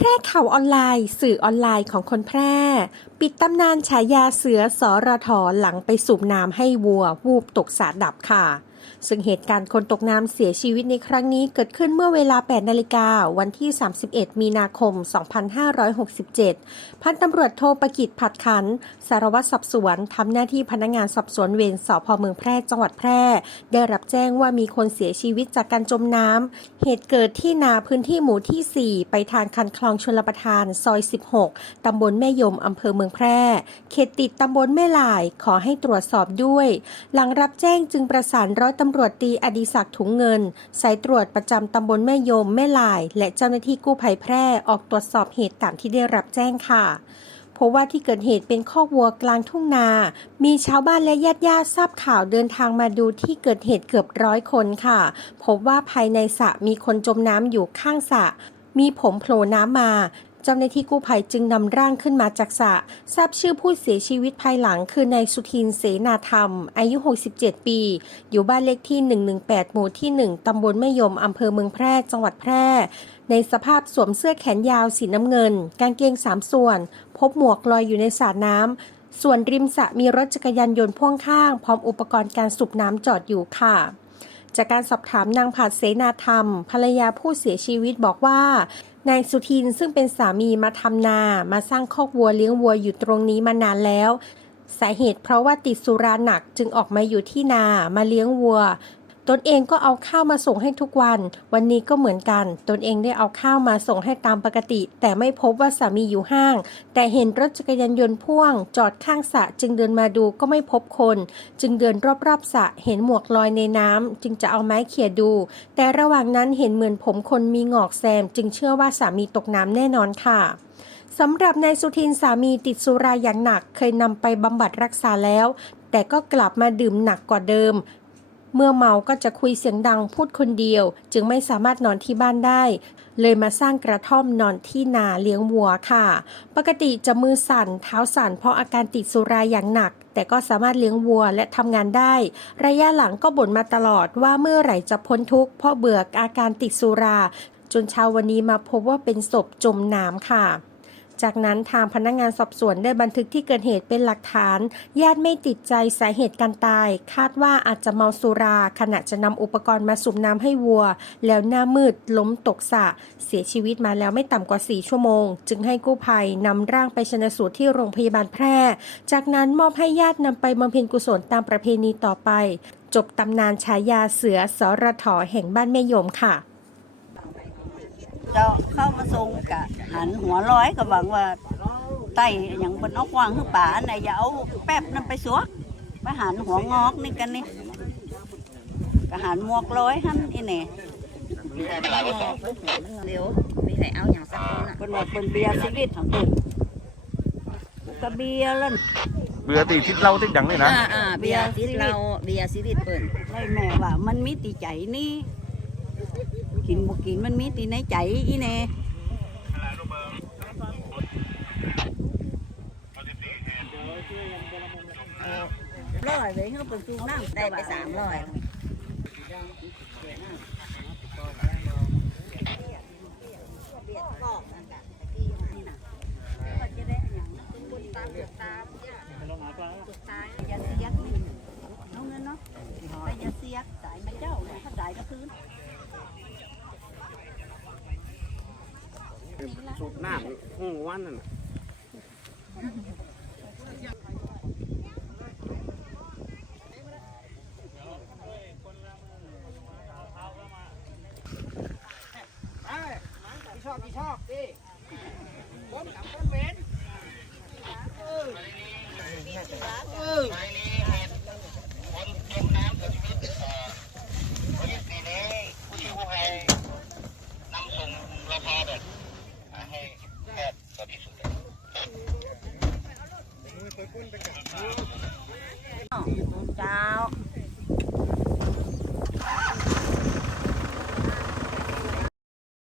แพร่ข่าวออนไลน์ สื่อออนไลน์ของคนแพร่ ปิดตำนานฉายาเสือสอรทหลังไปสูบน้ำให้วัววูบตกสาดับค่ะ ซึ่งเหตุการณ์คนตกน้ำเสียชีวิตในครั้งนี้เกิดขึ้นเมื่อเวลา 8 นาฬิกาวันที่ 31 มีนาคม 2567 พันตำรวจโทประกิตผัดขัน สารวัตรสอบสวนทำหน้าที่พนักงานสอบสวนเวรสพเมืองแพร่จังหวัดแพร่ ได้รับแจ้งว่ามีคนเสียชีวิตจากการจมน้ำเหตุเกิดที่นาพื้นที่หมู่ที่ 4 ไปทางคันคลองชลประทานซอย 16 ตำบลแม่ยมอำเภอเมืองแพร่ เขตติดตำบลแม่ลายขอให้ตรวจสอบด้วย หลังรับแจ้งจึงประสานร้อยตำรวจตีอดิศักดิ์ถุงเงิน สายตรวจประจำตำบลแม่ยมแม่ลาย และเจ้าหน้าที่กู้ภัยแพร่ออกตรวจสอบเหตุตามที่ได้รับแจ้งค่ะเพราะว่าที่เกิดเหตุเป็นคอกวัวกลางทุ่งนา มีชาวบ้านและญาติญาติทราบข่าวเดินทางมาดูที่เกิดเหตุเกือบร้อยคนค่ะ พบว่าภายในสระมีคนจมน้ำอยู่ข้างสระมีผมโผล่น้ำมา จ้าหน้าที่กู้ภัยจึงนำร่างขึ้นมาจากสระทราบชื่อผู้เสียชีวิตภายหลังคือนายสุทินเสนาธรรม อายุ 67 ปี อยู่บ้านเลขที่ 118 หมู่ที่ 1 ตำบลแม่ยมอำเภอเมืองแพร่ จังหวัดแพร่ ในสภาพสวมเสื้อแขนยาวสีน้ำเงิน กางเกงสามส่วน พบหมวกลอยอยู่ในสระน้ำส่วนริมสระมีรถจักรยานยนต์พ่วงข้าง พร้อมอุปกรณ์การสูบน้ำจอดอยู่ค่ะ จากการสอบถามนางผาดเสนาธรรม ภรรยาผู้เสียชีวิตบอกว่านายสุทินซึ่งเป็นสามีมาทำนา มาสร้างคอกวัวเลี้ยงวัวอยู่ตรงนี้มานานแล้ว สาเหตุเพราะว่าติดสุราหนักจึงออกมาอยู่ที่นามาเลี้ยงวัว ตนเองก็เอาข้าวมาส่งให้ทุกวัน วันนี้ก็เหมือนกัน ตนเองได้เอาข้าวมาส่งให้ตามปกติ แต่ไม่พบว่าสามีอยู่ห้าง แต่เห็นรถจักรยานยนต์พ่วง จอดข้างสระจึงเดินมาดูก็ไม่พบคน จึงเดินรอบๆสระเห็นหมวกลอยในน้ำจึงจะเอาไม้เขี่ยดู แต่ระหว่างนั้นเห็นเหมือนผมคนมีงอกแซม จึงเชื่อว่าสามีตกน้ำแน่นอนค่ะสำหรับนายสุทินสามีติดสุราอย่างหนักเคยนำไปบำบัดรักษาแล้ว แต่ก็กลับมาดื่มหนักกว่าเดิม เมื่อเมาก็จะคุยเสียงดังพูดคนเดียว จึงไม่สามารถนอนที่บ้านได้ เลยมาสร้างกระท่อมนอนที่นาเลี้ยงวัวค่ะ ปกติจะมือสั่นเท้าสั่นเพราะอาการติดสุราอย่างหนัก แต่ก็สามารถเลี้ยงวัวและทำงานได้ ระยะหลังก็บ่นมาตลอดว่าเมื่อไหร่จะพ้นทุกข์เพราะเบื่ออาการติดสุรา จนเช้าวันนี้มาพบว่าเป็นศพจมน้ำค่ะ จากนั้นทางพนักงานสอบสวนได้บันทึกที่เกิดเหตุเป็นหลักฐาน ญาติไม่ติดใจสาเหตุการตาย คาดว่าอาจจะเมาสุรา ขณะจะนำอุปกรณ์มาสูบน้ำให้วัว แล้วหน้ามืดล้มตกสะ เสียชีวิตมาแล้วไม่ต่ำกว่า 4 ชั่วโมง จึงให้กู้ภัยนำร่างไปชนสูตรที่โรงพยาบาลแพร่ จากนั้นมอบให้ญาตินำไปบำเพ็ญกุศลตามประเพณีต่อไป จบตำนานฉายาเสือสรทแห่งบ้านแม่ยมค่ะ จ้าเข้ามาทรงกะหันหัวร้อยก็หวังว่าไต่อย่างบนเอากวางคือป่าอันไหนอย่าเอาแป๊บนั่นไปสวกไปหันหัวงอกนี่กันนี่กะหันหมวกร้อยหันอีนี่เร็วมีใครเอาอย่างสักคนอะเป็นว่าเป็นเบียร์ชีวิตของตุ่นกะเบียร์ลั่นเบื่อตีทิศเราติดดังเลยนะอ่าอ่าเบียร์ซีดเราเบียร์ซีดิตเปิ่นไล่แม่ว่ามันมีตีใจนี่ กินบ่กินมันมีตีในใจอีแน่ร้อยเลยเขาเป็นจูงน้ำได้ไปสามร้อยอย่าเสียกน้องเงินเนาะแต่อย่าเสียกสายมาเจ้าเนี่ยถ้าสายก็คืน สูบน้ำหูวันนั่นน่ะ คุณไปกับเช้า